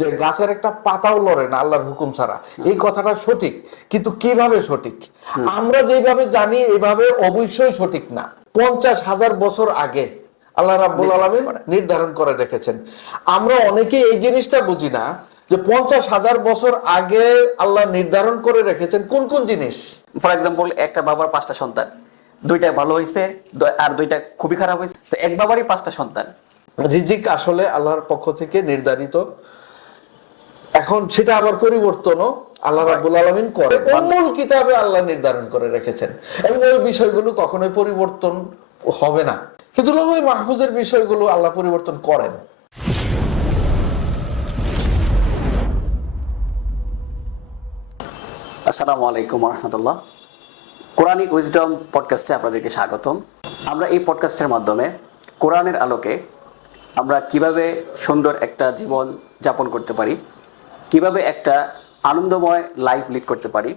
যে গাছের একটা পাতাও লড়ে না আল্লাহর হুকুম ছাড়া, এই কথাটা সঠিক, কিন্তু কিভাবে সঠিক? আমরা যেভাবে জানি এভাবে অবশ্যই সঠিক না। 50,000 বছর আগে আল্লাহ রাব্বুল আলামিন নির্ধারণ করে রেখেছেন। আমরা অনেকে এই জিনিসটা বুঝি না যে 50,000 বছর আগে আল্লাহ নির্ধারণ করে রেখেছেন কোন কোন জিনিস। ফর এক্সাম্পল, একটা বাবার 5টা সন্তান, 2টা ভালো হয়েছে আর 2টা খুবই খারাপ হয়েছে, তো এক বাবারই 5টা সন্তান। রিজিক আসলে আল্লাহর পক্ষ থেকে নির্ধারিত, এখন সেটা আবার পরিবর্তনও আল্লাহ রাব্বুল আলামিন করে, উম্মুল কিতাবে আল্লাহ নির্ধারণ করে রেখেছেন, এবং ওই বিষয়গুলো কখনোই পরিবর্তন হবে না। কিন্তু লৌহ মাহফুজের বিষয়গুলো আল্লাহ পরিবর্তন করেন। আসসালামু আলাইকুম ওয়া রাহমাতুল্লাহ। কোরআনিক উইজডম পডকাস্টে আপনাদেরকে স্বাগতম। আমরা এই পডকাস্টের মাধ্যমে কোরআনের আলোকে আমরা কিভাবে সুন্দর একটা জীবন যাপন করতে পারি, কিভাবে একটা আনন্দময় লাইফ লিড করতে পারি,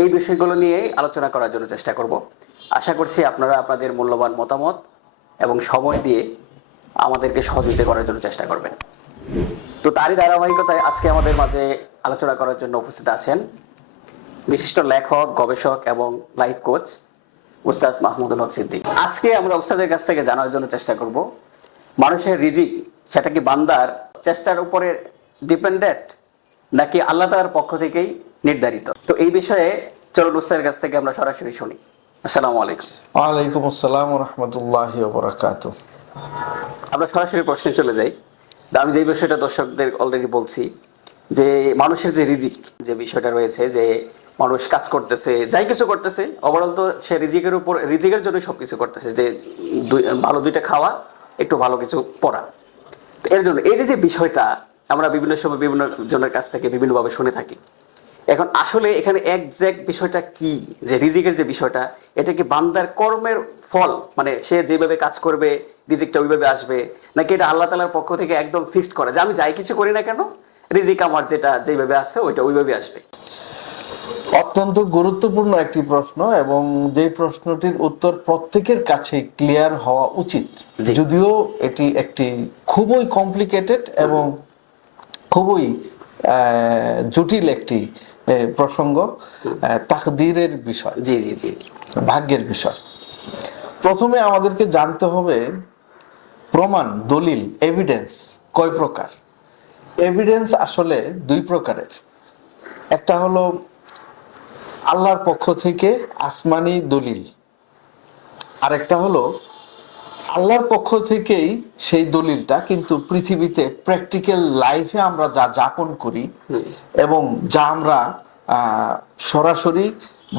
এই বিষয়গুলো নিয়েই আলোচনা করার জন্য চেষ্টা করব। আশা করছি আপনারা আপনাদের মূল্যবান মতামত এবং সময় দিয়ে আমাদেরকে সহযোগিতা করার জন্য চেষ্টা করবেন। তো তারই ধারাবাহিকতায় আজকে আমাদের মাঝে আলোচনা করার জন্য উপস্থিত আছেন বিশিষ্ট লেখক, গবেষক এবং লাইফ কোচ উস্তাদ মাহমুদুল হক সিদ্দিক। আজকে আমরা উস্তাদের কাছ থেকে জানার জন্য চেষ্টা করব, মানুষের রিজিক সেটা কি বান্দার চেষ্টার উপরে ডিপেন্ডেন্ট নাকি আল্লাহ তাআলার পক্ষ থেকেই নির্ধারিত। তো এই বিষয়ে চলুন উস্তাদের কাছ থেকে আমরা সরাসরি শুনি। আসসালামু আলাইকুম। ওয়ালাইকুম আসসালাম ওয়া রাহমাতুল্লাহি ওয়া বারাকাতুহু। আমরা সরাসরি প্রশ্নে চলে যাই। আমি যে বিষয়টা দর্শকদের অলরেডি বলছি যে মানুষের যে রিজিক যে বিষয়টা রয়েছে, যে মানুষ কাজ করতেছে, যাই কিছু করতেছে, ওভারঅল তো সে রিজিকের উপর, রিজিকের জন্য সবকিছু করতেছে, যে ভালো 2টা খাওয়া, একটু ভালো কিছু পড়া। তো এর জন্য এই যে বিষয়টা আমরা বিভিন্ন সময় বিভিন্ন জনের কাছ থেকে বিভিন্নভাবে শুনে থাকি। এখন আসলে এখানে একজ্যাক্ট বিষয়টা কি, যে রিজিকের যে বিষয়টা, এটা কি বান্দার কর্মের ফল, মানে সে যেভাবে কাজ করবে রিজিকটা ওইভাবে আসবে, নাকি এটা আল্লাহ তাআলার পক্ষ থেকে একদম ফিক্সড করা, যে আমি যাই কিছু করি না কেন রিজিক আমার যেটা যেভাবে আসছে ওইটা ওইভাবে আসবে? অত্যন্ত গুরুত্বপূর্ণ একটি প্রশ্ন, এবং যে প্রশ্নটির উত্তর প্রত্যেকের কাছে ক্লিয়ার হওয়া উচিত, যদিও এটি একটি খুবই কমপ্লিকেটেড এবং খুবই জটিল একটি প্রসঙ্গ, তাকদীরের বিষয়, জি জি জি, ভাগ্যের বিষয়। প্রথমে আমাদেরকে জানতে হবে প্রমাণ, দলিল, এভিডেন্স কয় প্রকার। এভিডেন্স আসলে 2 প্রকারের। একটা হলো আল্লাহর পক্ষ থেকে আসমানি দলিল, আর একটা হলো আল্লাহর পক্ষ থেকেই সেই দলিলটা, কিন্তু পৃথিবীতে প্র্যাকটিক্যাল লাইফে আমরা যা যাপন করি এবং যা আমরা সরাসরি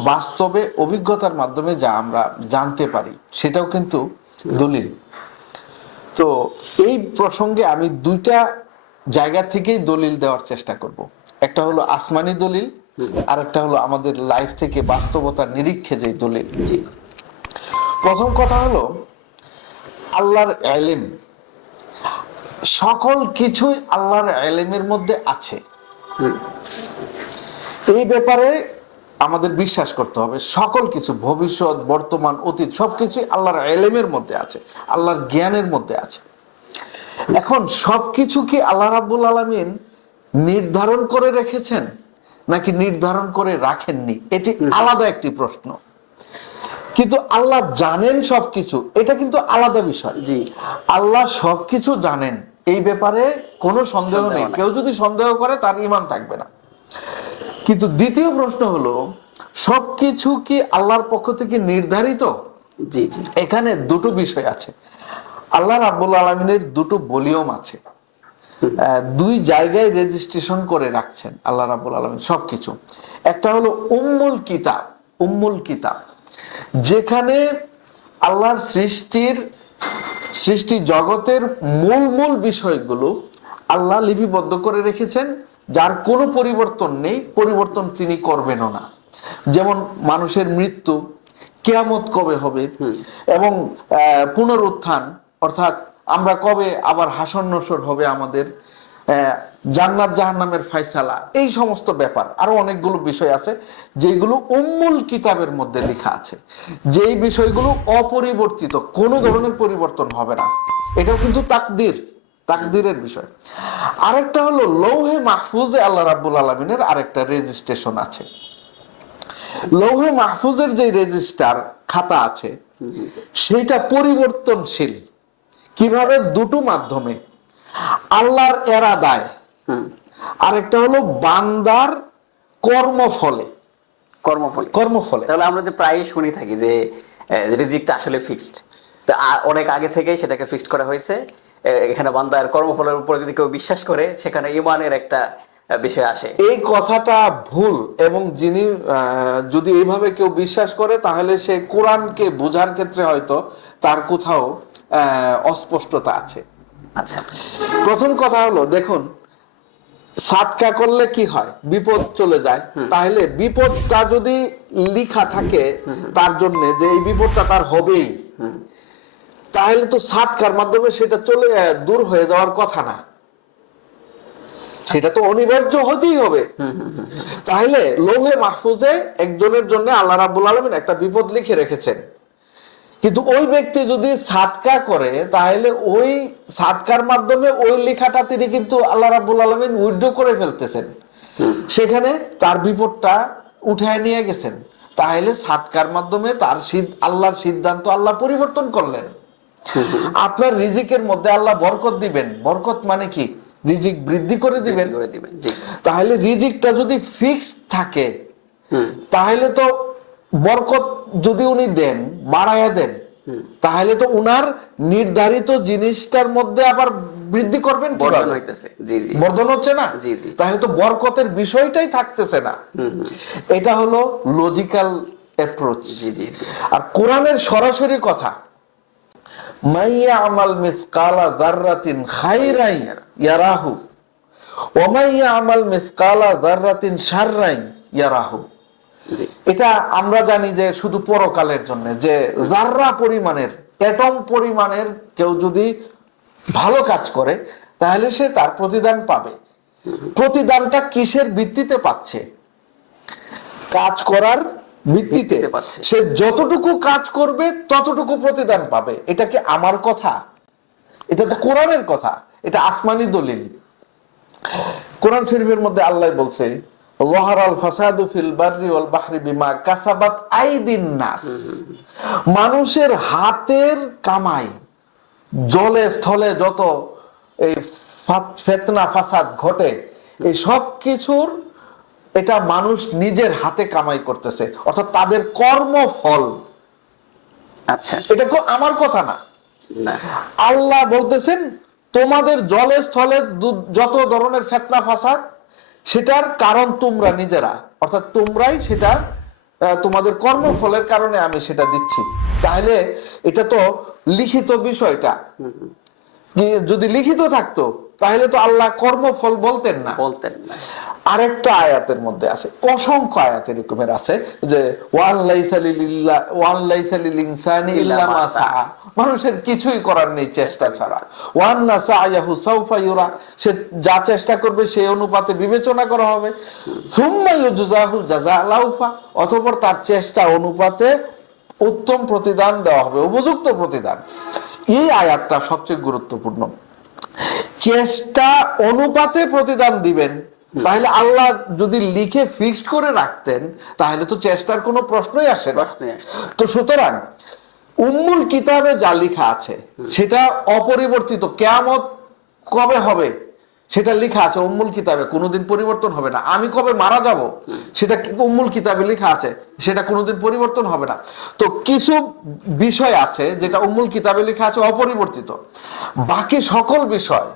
বাস্তবে অভিজ্ঞতার মাধ্যমে যা আমরা জানতে পারি, সেটাও কিন্তু দলিল। তো এই প্রসঙ্গে আমি 2টা জায়গা থেকেই দলিল দেওয়ার চেষ্টা করব। একটা হলো আসমানি দলিল, আর একটা হলো আমাদের লাইফ থেকে বাস্তবতার নিরীক্ষে যে দলিল। প্রথম কথা হলো আল্লাহর ইলম, সকল কিছুই আল্লাহর ইলমের মধ্যে আছে। এই ব্যাপারে আমাদের বিশ্বাস করতে হবে, সকল কিছু, ভবিষ্যৎ, বর্তমান, অতীত, সবকিছুই আল্লাহর ইলমের মধ্যে আছে, আল্লাহর জ্ঞানের মধ্যে আছে। এখন সবকিছু কি আল্লাহ রাব্বুল আলামিন নির্ধারণ করে রেখেছেন নাকি নির্ধারণ করে রাখেননি, এটি আলাদা একটি প্রশ্ন। কিন্তু আল্লাহ জানেন সবকিছু, এটা কিন্তু আলাদা বিষয়। জি, আল্লাহ সবকিছু জানেন, এই ব্যাপারে কোনো সন্দেহ নেই। কেউ যদি সন্দেহ করে তার ঈমান থাকবে না। কিন্তু দ্বিতীয় প্রশ্ন হলো সবকিছু কি আল্লাহর পক্ষ থেকে নির্ধারিত? জি জি, এখানে 2টো বিষয় আছে। আল্লাহ রাব্বুল আলামিনের 2টো ভলিউম আছে, 2 জায়গায় রেজিস্ট্রেশন করে রাখছেন আল্লাহ রাব্বুল আলামিন সবকিছু। একটা হলো উম্মুল কিতাব, উম্মুল কিতাব, যেখানে আল্লাহর সৃষ্টি জগতের মূল বিষয়গুলো আল্লাহ লিপিবদ্ধ করে রেখেছেন, যার কোনো পরিবর্তন নেই, পরিবর্তন তিনি করবেনও না। যেমন মানুষের মৃত্যু, কিয়ামত কবে হবে, এবং পুনরুত্থান, অর্থাৎ আমরা কবে আবার হাসর নসর হবে, আমাদের জান্নাত জাহান্নামের ফয়সালা, এই সমস্ত ব্যাপার। আরো অনেকগুলো বিষয় আছে যেগুলো উম্মুল কিতাবের মধ্যে লেখা আছে, যেই বিষয়গুলো অপরিবর্তিত, কোনো ধরনের পরিবর্তন হবে না। এটাও কিন্তু তাকদীর, তাকদীরের বিষয়। আরেকটা হলো লৌহে মাহফুজে আল্লাহ রাব্বুল আলামিনের আরেকটা রেজিস্ট্রেশন আছে। লৌহে মাহফুজের যে রেজিস্টার খাতা আছে সেটা পরিবর্তনশীল। কিভাবে? দুটো মাধ্যমে, আল্লাহর এরাদায়, আরেকটা হলো বান্দার কর্মফলে। কর্মফলে তাহলে আমরা যে প্রায়ই শুনি থাকি যে রিজিকটা আসলে ফিক্সড, তো অনেক আগে থেকেই সেটাকে ফিক্সড করা হয়েছে। এখানে বান্দার কর্মফলের উপরে যদি কেউ বিশ্বাস করে সেখানে ঈমানের একটা বিষয় আসে। এই কথাটা ভুল, এবং যিনি যদি এইভাবে কেউ বিশ্বাস করে তাহলে সে কোরআনকে বোঝার ক্ষেত্রে হয়তো তার কোথাও অস্পষ্টতা আছে। আচ্ছা, প্রথম কথা হলো, দেখুন সাদকা করলে কি হয়? বিপদ চলে যায়। তাহলে বিপদটা যদি লিখা থাকে তার জন্য যে এই বিপদটা তার হবেই, তাহলে তো সাদকার মাধ্যমে সেটা চলে দূর হয়ে যাওয়ার কথা না, সেটা তো অনিবার্য হতেই হবে। তাহলে লৌহে মাহফুজে একজনের জন্য আল্লাহ রাব্বুল আলামিন একটা বিপদ লিখে রেখেছেন, কিন্তু ওই ব্যক্তি যদি সাদকা করে তাহলে ওই সাদকার মাধ্যমে ওই লেখাটা তিনি কিন্তু আল্লাহ রাব্বুল আলামিন উইথড্র করে ফেলতেছেন, সেখানে তার বিপদটা উঠায় নিয়ে গেছেন। তাহলে সাদকার মাধ্যমে তার আল্লাহর সিদ্ধান্ত আল্লাহ পরিবর্তন করলেন। আপনার রিজিকের মধ্যে আল্লাহ বরকত দিবেন। বরকত মানে কি? রিজিক বৃদ্ধি করে দিবেন। তাহলে রিজিকটা যদি ফিক্স থাকে তাহলে তো বরকত যদি উনি দেন, বাড়ায়া দেন, তাহলে তো উনার নির্ধারিত জিনিসটার মধ্যে আবার বৃদ্ধি করবেন, বর্ধন হচ্ছে না, তাহলে তো বরকতের বিষয়টাই থাকতেছে না। এটা হলো লজিক্যাল অ্যাপ্রোচ। আর কোরআনের সরাসরি কথা, মাইয়া আমাল মিসকালা যাররাতিন খাইরাই ইয়ারাহু ওয়া মাইয়া আমাল মিসকালা যাররাতিন শাররাই ইয়ারাহু। এটা আমরা জানি যে শুধু পরকালের জন্য, যে যাররা পরিমাণের, অ্যাটম পরিমাণের কেউ যদি ভালো কাজ করে তাহলে সে তার প্রতিদান পাবে। প্রতিদানটা কিসের ভিত্তিতে পাচ্ছে? কাজ করার ভিত্তিতে পাচ্ছে। সে যতটুকু কাজ করবে ততটুকু প্রতিদান পাবে। এটা কি আমার কথা? এটা তো কোরআনের কথা, এটা আসমানি দলিল। কোরআন শরীফের মধ্যে আল্লাহ বলছে, যাহারাল ফাসাদু ফিল বাররি ওয়াল বাহরি বিমা কাসাবাত আইদিন নাস। মানুষের হাতের কামাই, জলে স্থলে যত এই ফিতনা ফাসাদ ঘটে, এই সব কিছুর এটা মানুষ নিজের হাতে কামাই করতেছে, অর্থাৎ তাদের কর্মফল। আচ্ছা, এটা আমার কথা না, আল্লাহ বলতেছেন তোমাদের জলে স্থলে যত ধরনের ফিতনা ফাসাদ, সেটার কারণ তোমরা নিজেরা, অর্থাৎ তোমরাই সেটা তোমাদের কর্মফলের কারণে আমি সেটা দিচ্ছি। তাহলে এটা তো লিখিত বিষয়টা, যদি লিখিত থাকতো তাহলে তো আল্লাহ কর্মফল বলতেন না। আরেকটা আয়াতের মধ্যে আছে, অসংখ্য আয়াত এরকমের আছে যে মানুষের কিছুই করার নেই চেষ্টা ছাড়া। সে যা চেষ্টা করবে সেই অনুপাতে বিবেচনা করা হবে। অতঃপর তার চেষ্টা অনুপাতে উত্তম প্রতিদান দেওয়া হবে, উপযুক্ত প্রতিদান। এই আয়াতটা সবচেয়ে গুরুত্বপূর্ণ। চেষ্টা অনুপাতে প্রতিদান দিবেন, তাহলে আল্লাহ যদি লিখে ফিক্সড করে রাখতেন তাহলে তো চেষ্টার কোনো প্রশ্নই আসে না। তো সুতরাং উম্মুল কিতাবে যা লেখা আছে সেটা অপরিবর্তিত, কিয়ামত কবে হবে সেটা লেখা আছে উম্মুল কিতাবে, কোনোদিন পরিবর্তন হবে না। আমি কবে মারা যাব সেটা উম্মুল কিতাবে লেখা আছে, সেটা কোনোদিন পরিবর্তন হবে না। তো কিছু বিষয় আছে যেটা উম্মুল কিতাবে লেখা আছে অপরিবর্তিত, বাকি সকল বিষয়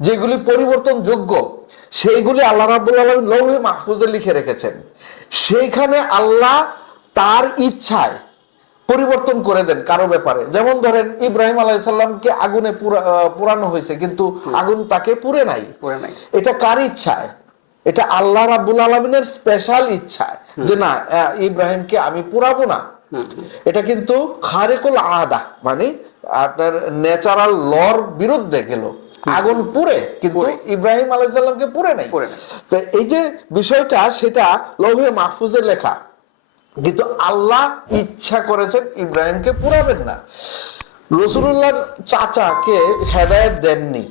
যেগুলি পরিবর্তন যোগ্য সেইগুলি আল্লাহ রাব্বুল আলামিন লৌহে মাহফুজে লিখে রেখেছেন। সেইখানে আল্লাহ তার ইচ্ছায় পরিবর্তন করে দেন কারো ব্যাপারে। যেমন ধরেন ইব্রাহিম আলাইহিস সালামকে আগুনে পোড়ানো হয়েছে, কিন্তু আগুন তাকে পুড়ে নাই। এটা কার ইচ্ছায়? এটা আল্লাহ রাব্বুল আলামিনের স্পেশাল ইচ্ছায় যে না, ইব্রাহিমকে আমি পোড়াবো না। এটা কিন্তু খারিকুল আদা, মানে আপনার ন্যাচারাল লর বিরুদ্ধে গেল, আগুন পুড়ে, কিন্তু ইব্রাহিম আলাইহিস সালামকে পুড়ে নাই। তো এই যে বিষয়টা, সেটা লৌহে মাহফুজে লেখা, কিন্তু আল্লাহ ইচ্ছা করেছেন ইব্রাহিমকে পুরাবেন না। রাসূলুল্লাহর চাচাকে হেদায়েত দেননি,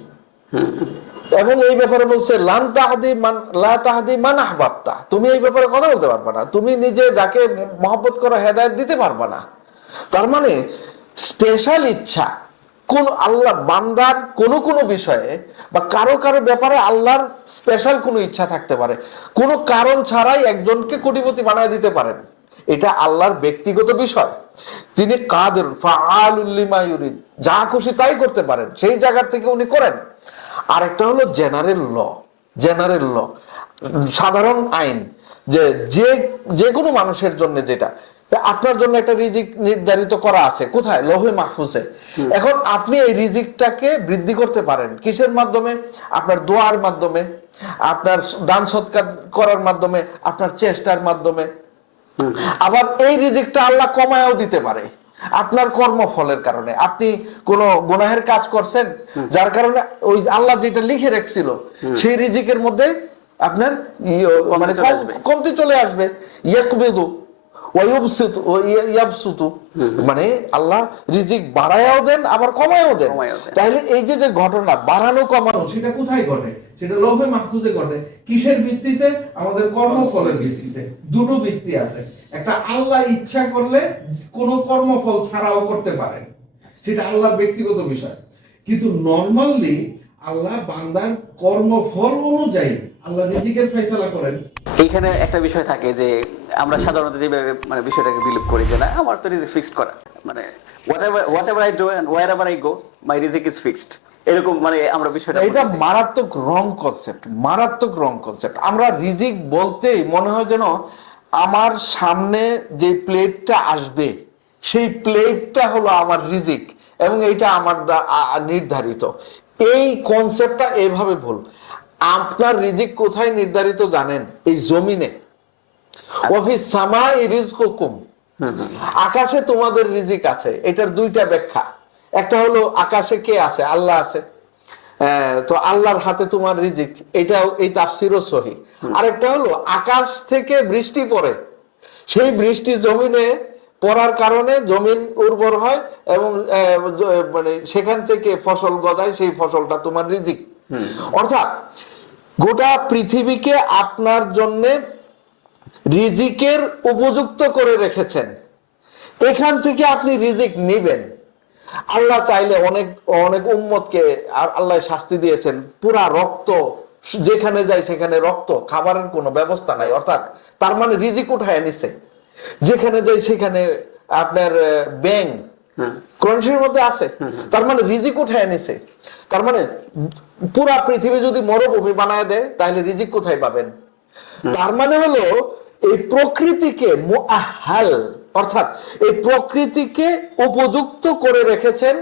এবং এই ব্যাপারে বলছে লান তাহদি মান লা তাহদি মান আহবাবতা, তুমি এই ব্যাপারে কথা বলতে পারবে না, তুমি নিজে যাকে মহব্বত করো হেদায়েত দিতে পারবে না। তার মানে স্পেশাল ইচ্ছা কোন আল্লাহ বান্দার কোন বিষয়ে বা কারো কারো ব্যাপারে আল্লাহর স্পেশাল কোনো ইচ্ছা থাকতে পারে, কোনো কারণ ছাড়াই একজনকে কোটিপতি বানায় দিতে পারেন, এটা আল্লাহর ব্যক্তিগত বিষয়। তিনি কাদের ফাআলুল লিমা ইউরিদ, যা খুশি তাই করতে পারেন, সেই জায়গা থেকে উনি করেন। আরেকটা হলো জেনারেল ল, সাধারণ আইন, যে যে কোনো মানুষের জন্য যেটা আপনার জন্য একটা রিজিক নির্ধারিত করা আছে, কোথায়? লৌহে মাহফুজে। এখন আপনি এই রিজিকটাকে বৃদ্ধি করতে পারেন কিসের মাধ্যমে? আপনার দোয়ার মাধ্যমে, আপনার দান সৎকার করার মাধ্যমে, আপনার চেষ্টার মাধ্যমে। আবার এই রিজিকটা আল্লাহ কমায়ও দিতে পারে আপনার কর্মফলের কারণে। আপনি কোন গুনাহের কাজ করছেন, যার কারণে ওই আল্লাহ যেটা লিখে রাখছিল সেই রিজিকের মধ্যে আপনার মানে কমতি চলে আসবে। ইয়াকবিদু ওয়ায়ুবসিতু ওয়ায়াবসুতু, মানে আল্লাহ রিজিক বাড়ায়ও দেন আবার কমায়ও দেন। তাহলে এই যে যে ঘটনা বাড়ানো কমানো, সেটা কোথায় ঘটে? সেটা লৌহে মাহফুজে ঘটে। কিসের ভিত্তিতে? আমাদের কর্মফলের ভিত্তিতে। দুটো ভিত্তি আছে, একটা আল্লাহ ইচ্ছা করলে কোন কর্মফল ছাড়াও করতে পারেন, সেটা আল্লাহর ব্যক্তিগত বিষয়। কিন্তু নরমালি আল্লাহ বান্দার কর্মফল অনুযায়ী আল্লাহ রিজিকের ফয়সালা করেন। এইখানে একটা বিষয় থাকে যে আমরা সাধারণত যেভাবে মানে বিষয়টাকে বিলিভ করি যে না, আমার তো রিজিক ফিক্সড করা, মানে whatever I do and wherever I go my রিজিক is fixed, এরকম মানে আমরা বিষয়টা, এটা মারাত্মক রং কনসেপ্ট। আমরা রিজিক বলতেই মনে হয় যেন আমার সামনে যে প্লেটটা আসবে সেই প্লেটটা হলো আমার রিজিক এবং এইটা আমার নির্ধারিত। এই কনসেপ্টটা এভাবে ভুল। আপনার রিজিক কোথায় নির্ধারিত জানেন? এই জমিনে। ওয়াফিস সামাই রিজকুকুম, আকাশে তোমাদের রিজিক আছে। এটার দুইটা ব্যাখ্যা। একটা হলো আকাশে কে আছে? আল্লাহ আছে, তো আল্লাহর হাতে তোমার রিজিক, এটাও এই তাফসিরও সহি। আরেকটা হলো আকাশ থেকে বৃষ্টি পড়ে, সেই বৃষ্টি জমিনে পড়ার কারণে জমিন উর্বর হয় এবং মানে সেখান থেকে ফসল গজায়, সেই ফসলটা তোমার রিজিক। অর্থাৎ গোটা পৃথিবীকে আপনার জন্য রিজিকের উপযুক্ত করে রেখেছেন, এখান থেকে আপনি রিজিক নিবেন। আল্লাহ চাইলে অনেক অনেক উম্মতকে আল্লাহ শাস্তি দিয়েছেন, পুরা রক্ত যেখানে যায় সেখানে রক্ত, খাবারের কোনো ব্যবস্থা নাই। অর্থাৎ তার মানে রিজিক উঠায় নিছে, যেখানে যায় সেখানে আপনার ব্যাং কোরআনের মধ্যে আছে, তার মানে রিজিক উঠায় নিছে। তার মানে পুরা পৃথিবী যদি মরুভূমি বানায় দেয় তাহলে রিজিক কোথায় পাবেন? তার মানে হলো এই প্রকৃতিকে মুআহাল, অর্থাৎ এই প্রকৃতিকে উপযুক্ত করে রেখেছেন।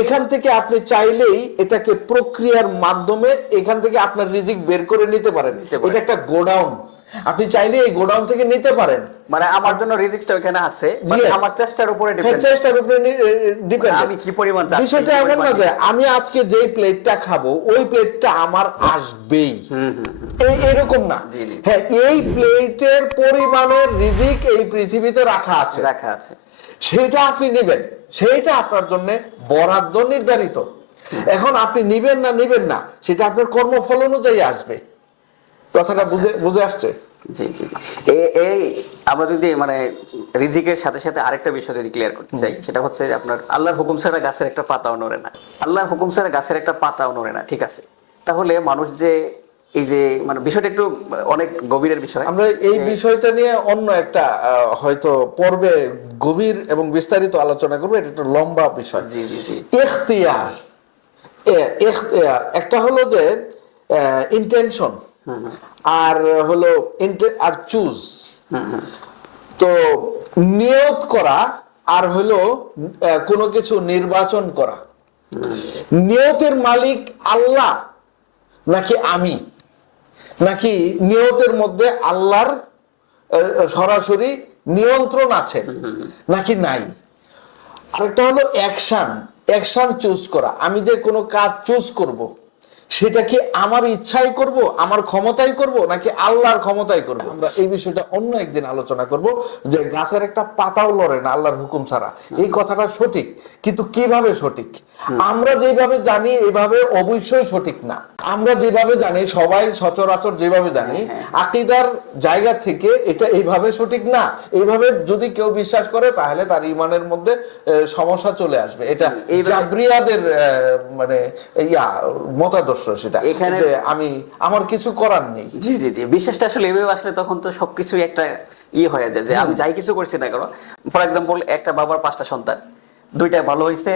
এখান থেকে আপনি চাইলেই এটাকে প্রক্রিয়ার মাধ্যমে এখান থেকে আপনার রিজিক বের করে নিতে পারেন। এটা একটা গোডাউন, আপনি চাইলে এই গোডাউন থেকে নিতে পারেন। মানে আমার জন্য রিজিকটা ওখানে আছে, মানে আমার চেষ্টার উপরে ডিপেন্ড, চেষ্টার উপরে ডিপেন্ড, আমি কি পরিমাণ চাচ্ছি। বিষয়টা এমন না যে আমি আজকে যেই প্লেটটা খাবো ওই প্লেটটা আমার আসবেই, এরকম না। হ্যাঁ, এই প্লেটের পরিমাণের রিজিক এই পৃথিবীতে রাখা আছে, সেটা আপনি নেবেন, সেইটা আপনার জন্য বরাদ্দ নির্ধারিত। এখন আপনি নিবেন না সেটা আপনার কর্মফল অনুযায়ী আসবে। কথাটা বুঝে আসছে? জি জি। এই আমরা যদি মানে রিজিকের সাথে সাথে আরেকটা বিষয় যদি ক্লিয়ার করতে চাই, সেটা হচ্ছে আপনার আল্লাহর হুকুম ছাড়া গাছের একটা পাতাও নড়ে না। আল্লাহর হুকুম ছাড়া গাছের একটা পাতাও নড়ে না, ঠিক আছে? তাহলে মানুষ যে এই যে মানে বিষয়টা একটু অনেক গভীরের বিষয়, আমরা এই বিষয়টা নিয়ে অন্য একটা হয়তো পর্বে গভীর এবং বিস্তারিত আলোচনা করবো। এটা একটা লম্বা বিষয়। জি জি জি। ইখতিয়ার, একটা হলো যে ইন্টেনশন, আর হলো আর চুজ। তো নিয়ত করা আর হলো কোনো কিছু নির্বাচন করা। নিয়তের মালিক আল্লাহ নাকি আমি, নাকি নিয়তের মধ্যে আল্লাহর সরাসরি নিয়ন্ত্রণ আছে নাকি নাই? আরেকটা হলো অ্যাকশন চুজ করা। আমি যে কোনো কাজ চুজ করব, সেটা কি আমার ইচ্ছাই করব, আমার ক্ষমতাই করব, নাকি আল্লাহর ক্ষমতাই করব? আমরা এই বিষয়টা অন্য একদিন আলোচনা করব, যে গাছের একটা পাতাও লড়ে না আল্লাহর হুকুম ছাড়া। এই কথাটা সঠিক, কিন্তু কিভাবে সঠিক? আমরা যেভাবে জানি এভাবে অবশ্যই সঠিক না। আমরা যেভাবে জানি, সবাই সচরাচর যেভাবে জানি, আকীদার জায়গা থেকে এটা এইভাবে সঠিক না। এইভাবে যদি কেউ বিশ্বাস করে তাহলে তার ঈমানের মধ্যে সমস্যা চলে আসবে। এটা জাবরিয়াদের মানে মতাদর্শ, সেটা এখানে আমি আমার কিছু করার নেই। জি জি জি, বিশ্বাসটা আসলে এভাবে আসলে তখন তো সবকিছুই একটা হয়ে যায় যে আমি যাই কিছু করছি না কেন। ফর এক্সাম্পল, একটা বাবার 5টা সন্তান, 2টা ভালো হয়েছে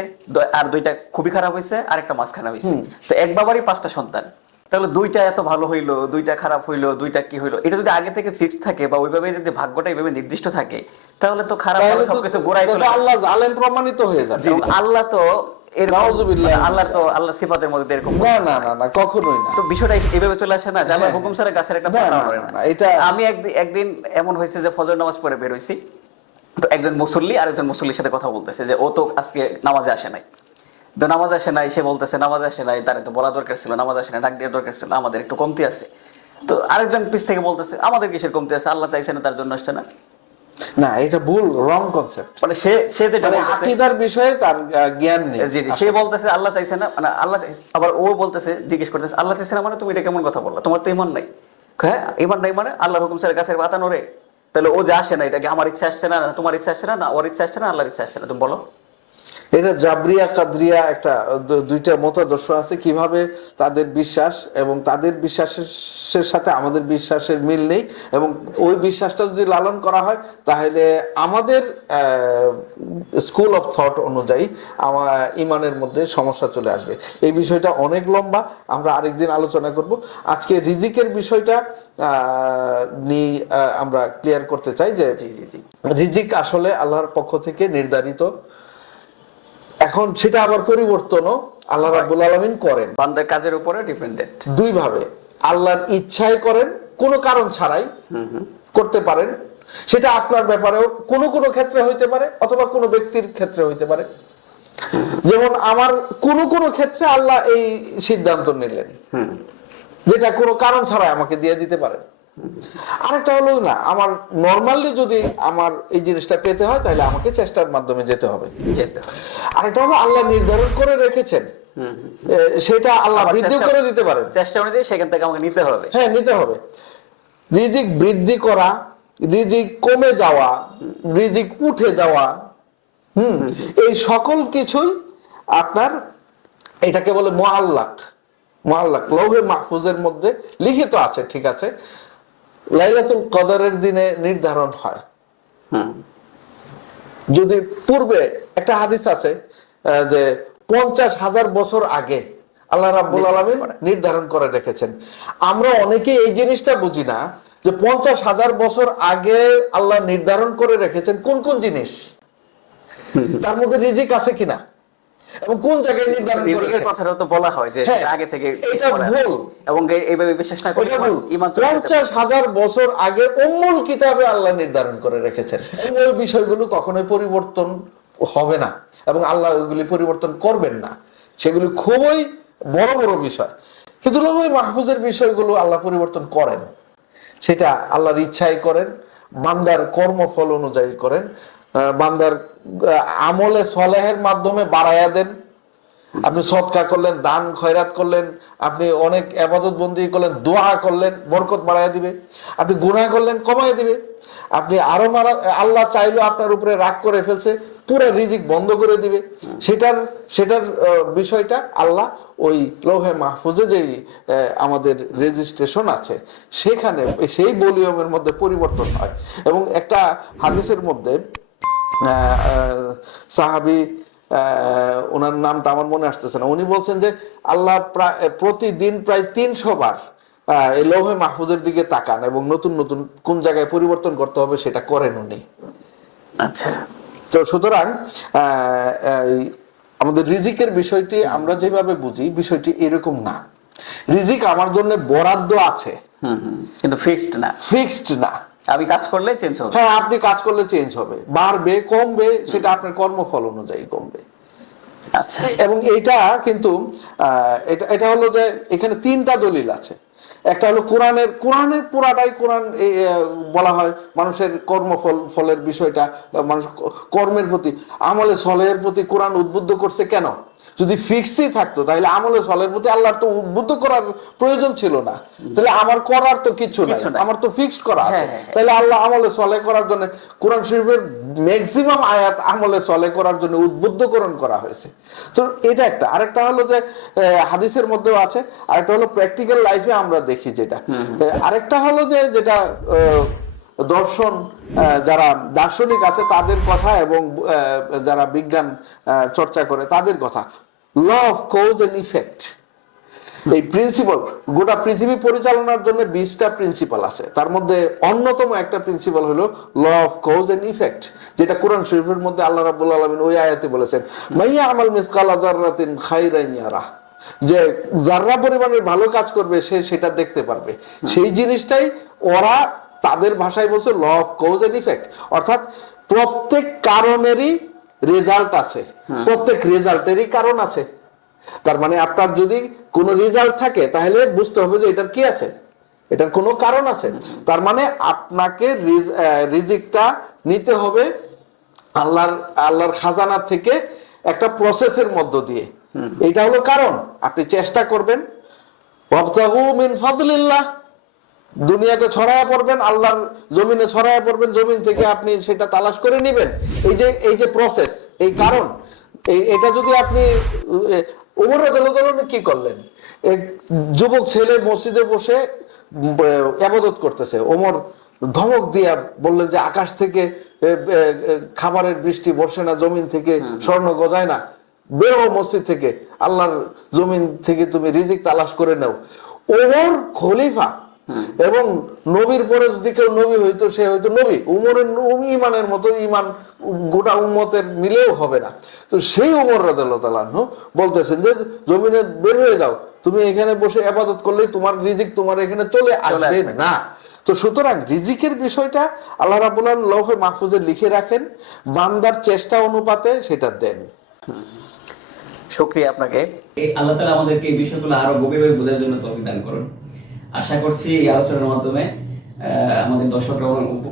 আর 2টা খুবই খারাপ হয়েছে, আর একটা মাঝখানে হয়েছে। তো এক বাবারই 5টা সন্তান, তাহলে 2টা এত ভালো হইলো, 2টা খারাপ হইলো, 2টা কি হইলো, এটা যদি আগে থেকে ফিক্সড থাকে বা ওইভাবে যদি ভাগ্যটা এইভাবে নির্দিষ্ট থাকে, তাহলে তো খারাপ ভালো সবকিছু গোড়ায় চলে আসে। আল্লাহ জালেম প্রমাণিত হয়ে যাবে। আল্লাহ তো নাউযুবিল্লাহ, আল্লাহ সিফাতের মধ্যে এরকম না না না না, কখনোই না। তো বিষয়টা এইভাবে চলে আসে না যে আল্লাহর হুকুম ছাড়া গাছের একটা পাতা নড়ে না। এটা আমি একদিন এমন হয়েছে যে ফজর নামাজ পড়ে বের হইছি, তো একজন মুসল্লি আরেকজন মুসল্লির সাথে কথা বলতেছে যে ও তো আজকে নামাজে আসে নাই। তো নামাজ আসে নাই, সে বলতেছে নামাজ আসে নাই, তার একটু বলা দরকার ছিল, নামাজ আসে নাই, ডাক দেওয়ার দরকার ছিল, আমাদের একটু কমতি আছে। তো আরেকজন পিছ থেকে বলতেছে আমাদের কিসের কমতি আছে, আল্লাহ চাইছে না তার জন্য আসছে না। না, এটা ভুল, রং কনসেপ্ট। মানে সে যেটা বলতেছে আকীদার বিষয়ে তার জ্ঞান নেই। জি জি, সে বলতেছে আল্লাহ চাইছে না, মানে আল্লাহ আবার ও বলতেছে, জিজ্ঞেস করতেছে আল্লাহ চাইছে না মানে তুমি এটা কেমন কথা বললা, তোমার তো ঈমান নাই। হ্যাঁ, ঈমান নাই মানে আল্লাহর হুকুম ছাড়া গাছের পাতা নড়ে? তাহলে ও যা আসে না, এটা কি আমার ইচ্ছা আসছে না, তোমার ইচ্ছা আসছে না, না ওর ইচ্ছা আসছে না, আল্লাহর ইচ্ছা আসছে না? তুমি বলো। এটা জাবরিয়া কাদরিয়া একটা দুইটা মতাদর্শ আছে, কিভাবে তাদের বিশ্বাস এবং তাদের বিশ্বাসের সাথে আমাদের বিশ্বাসের মিল নেই, এবং ওই বিশ্বাসটা যদি লালন করা হয় তাহলে আমাদের স্কুল অফ থট অনুযায়ী আমার ইমানের মধ্যে সমস্যা চলে আসবে। এই বিষয়টা অনেক লম্বা, আমরা আরেকদিন আলোচনা করব। আজকে রিজিকের বিষয়টা নিয়ে আমরা ক্লিয়ার করতে চাই যে জি জি জি, রিজিক আসলে আল্লাহর পক্ষ থেকে নির্ধারিত। এখন সেটা আবার পরিবর্তনও আল্লাহ রাব্বুল আলামিন করেন বান্দার কাজের উপরে ডিপেন্ডেন্ট। দুই ভাবে। আল্লাহর ইচ্ছায় করেন, কোনো কারণ ছাড়াই করতে পারেন, সেটা আপনার ব্যাপারেও কোনো কোনো ক্ষেত্রে হইতে পারে, অথবা কোনো ব্যক্তির ক্ষেত্রে হইতে পারে। যেমন আমার কোনো কোনো ক্ষেত্রে আল্লাহ এই সিদ্ধান্ত নিলেন, যেটা কোনো কারণ ছাড়াই আমাকে দিয়ে দিতে পারেন। আরেকটা হলো না, আমার নরমালি যদি আমার এই জিনিসটা পেতে হয় তাহলে আমাকে চেষ্টার মাধ্যমে যেতে হবে। আরেকটা হলো আল্লাহ নির্ধারণ করে রেখেছেন, সেটা আল্লাহ বৃদ্ধি করে দিতে পারেন, চেষ্টা অনুযায়ী সেখান থেকে আমাকে নিতে হবে। হ্যাঁ, নিতে হবে। রিজিক বৃদ্ধি করা, রিজিক কমে যাওয়া, রিজিক উঠে যাওয়া, এই সকল কিছুই আপনার, এটাকে বলে মুআল্লাক। মুআল্লাক লৌহে মাহফুজের মধ্যে লিখিত আছে, ঠিক আছে। লাইলাতুল কদরের দিনে নির্ধারণ হয়। যদি পূর্বে একটা হাদিস আছে যে 50,000 বছর আগে আল্লাহ রাব্বুল আলামিন নির্ধারণ করে রেখেছেন। আমরা অনেকে এই জিনিসটা বুঝি না যে 50,000 বছর আগে আল্লাহ নির্ধারণ করে রেখেছেন কোন কোন জিনিস, তার মধ্যে রিজিক আছে কিনা, এবং কোন জায়গায় নির্ধারণ করেছেন। কথাটা তো বলা হয় যে আগে থেকে, এটা ভুল, এবং এইভাবে বিশ্বাস না করে ঈমান 50,000 বছর আগে উম্মুল কিতাবে আল্লাহ নির্ধারণ করে রেখেছেন। এই বিষয়গুলো কখনোই পরিবর্তন হবে না, এবং আল্লাহ ওইগুলি পরিবর্তন করবেন না। সেগুলি খুবই বড় বড় বিষয়, কিন্তু লৌহে মাহফুজের বিষয়গুলো আল্লাহ পরিবর্তন করেন। সেটা আল্লাহর ইচ্ছাই করেন, বান্দার কর্মফল অনুযায়ী করেন, বান্দার আমলে সলেহের মাধ্যমে বাড়ায়া দেন। আপনি সদকা করলেন, দান খয়রাত করলেন, আপনি অনেক ইবাদত বন্দেগী করলেন, দোয়া করলেন, বরকত বাড়ায়া দিবে। আপনি গুনাহ করলেন, কমায় দিবে। আপনি আরো আল্লাহ চাইলো আপনার উপরে রাগ করে ফেলছে, পুরো রিজিক বন্ধ করে দিবে। সেটার বিষয়টা আল্লাহ ওই লৌহে মাহফুজে যে আমাদের রেজিস্ট্রেশন আছে সেখানে সেই ভলিউমের মধ্যে পরিবর্তন হয়। এবং একটা হাদিসের মধ্যে সাহাবী, ওনার নামটা আমার মনে আসতেছে না, উনি বলছেন যে আল্লাহ প্রতিদিন প্রায় 300 বার এই লৌহে মাহফুজের দিকে তাকান এবং নতুন নতুন কোন জায়গায় পরিবর্তন করতে হবে সেটা করেন উনি। আচ্ছা, তো সুতরাং আমাদের রিজিকের বিষয়টি আমরা যেভাবে বুঝি, বিষয়টি এরকম না। রিজিক আমার জন্য বরাদ্দ আছে, কিন্তু ফিক্সড না। ফিক্সড না। আমি কাজ করলে চেঞ্জ হবে। হ্যাঁ, আপনি কাজ করলে চেঞ্জ হবে, বাড়বে কমবে, সেটা আপনার কর্মফল অনুযায়ী কমবে। আচ্ছা এবং এইটা কিন্তু এটা হলো যে এখানে তিনটা দলিল আছে। একটা হলো কোরআনের পুরাটাই কোরআন বলা হয় মানুষের ফলের বিষয়টা, মানুষ কর্মের প্রতি, আমলে সলেহের প্রতি কোরআন উদ্বুদ্ধ করছে কেন? যদি ফিক্সই থাকতো তাহলে আমলে সলের প্রতি আল্লাহর তো উদ্বুদ্ধ করার প্রয়োজন ছিল না, তাহলে আমার করার তো কিছু নাই, আমার তো ফিক্সড করা আছে। তাহলে আল্লাহ আমলে সলে করার জন্য কোরআন শরীফের ম্যাক্সিমাম আয়াত আমলে সলে করার জন্য উদ্বুদ্ধকরণ করা হয়েছে। তো এটা একটা। আরেকটা হলো যে হাদিসের মধ্যেও আছে, আরেকটা হলো প্র্যাকটিক্যাল লাইফে আমরা দেখি যেটা। আরেকটা হলো যে যেটা দর্শন, যারা দার্শনিক আছে তাদের কথা এবং যারা বিজ্ঞান চর্চা করে তাদের কথা, law of cause and effect. এই প্রিন্সিপাল গোটা পৃথিবী পরিচালনার জন্য 20টা প্রিন্সিপাল আছে, তার মধ্যে অন্যতম একটা প্রিন্সিপাল হলো law of cause and effect, যেটা কোরআন শরীফের মধ্যে আল্লাহ রাব্বুল আলামিন ওই আয়াতে বলেছেন, মাইয়া আমাল মিসকালা যাররাতিন খাইরান ইয়ারা, যে যারা পরিমাণের ভালো কাজ করবে সে সেটা দেখতে পারবে। সেই জিনিসটাই ওরা তাদের ভাষায় বলছে law of cause and effect, অর্থাৎ প্রত্যেক কারণেরই রেজাল্ট আছে, প্রত্যেক রেজাল্টেরই কারণ আছে। তার মানে আপনার যদি কোনো রেজাল্ট থাকে তাহলে বুঝতে হবে যে এটার কি আছে, এটার কোনো কারণ আছে। তার মানে আপনাকে রিজিকটা নিতে হবে আল্লাহর খাজানা থেকে একটা প্রসেসের মধ্য দিয়ে। এটা হলো কারণ। আপনি চেষ্টা করবেন, ওয়াবতাগু মিন ফাদলিল্লাহ, দুনিয়াতে ছড়ায়া পড়বেন, আল্লাহর জমিনে ছড়ায়া পড়বেন, জমিন থেকে আপনি সেটা তালাশ করে নেবেন। এই যে প্রসেস, এই কারণ, এটা যদি আপনি ওমর রাদিয়াল্লাহু তাআলা কি করলেন, এক যুবক ছেলে মসজিদে বসে ইবাদত করতেছে, ওমর ধমক দিয়া বললেন যে আকাশ থেকে খাবারের বৃষ্টি বর্ষে না, জমিন থেকে স্বর্ণ গজায় না, বের হও মসজিদ থেকে, আল্লাহর জমিন থেকে তুমি রিজিক তালাশ করে নাও। ওমর খলিফা এবং নবীর পরে যদি কেউ নবী হইতো সে হয়তো নবী, উমরের ইমানের মতো ইমান গোটা উম্মতের মিলেও হবে না। তো সেই উমর রাদিয়াল্লাহু তাআলা আনহু বলতেছেন যে জমিনে বের হয়ে যাও, তুমি এখানে বসে ইবাদত করলেই তোমার রিজিক তোমার এখানে চলে আসবে না। তো সুতরাং রিজিকের বিষয়টা আল্লাহ রাব্বুল আলামিন লৌহে মাহফুজে লিখে রাখেন, বান্দার চেষ্টা অনুপাতে সেটা দেন। শুকরিয়া আপনাকে। আল্লাহ তাআলা আমাদেরকে এই বিষয়গুলো আরো গভীরভাবে বোঝার জন্য তৌফিক দান করুন। আশা করছি এই আলোচনার মাধ্যমে আমাদের দর্শকরা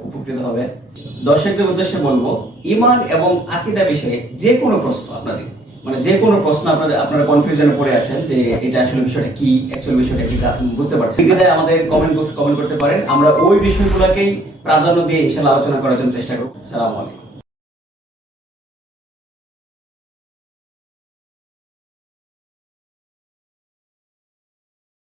উপকৃত হবে। দর্শকদের উদ্দেশ্যে বলবো, ঈমান এবং আকীদা বিষয়ে যে কোনো প্রশ্ন আপনাদের, মানে যে কোনো প্রশ্ন আপনারা কনফিউশনে পড়ে আছেন যে এটা আসলে বিষয়টা কি, অ্যাকচুয়াল বিষয়টা কি বুঝতে পারছেন, সেক্ষেত্রে আমাদের কমেন্ট বক্স কমেন্ট করতে পারেন। আমরা ওই বিষয়গুলোকেই প্রাধান্য দিয়ে ইনশাআল্লাহ আলোচনা করার জন্য চেষ্টা করব। আসসালামু আলাইকুম।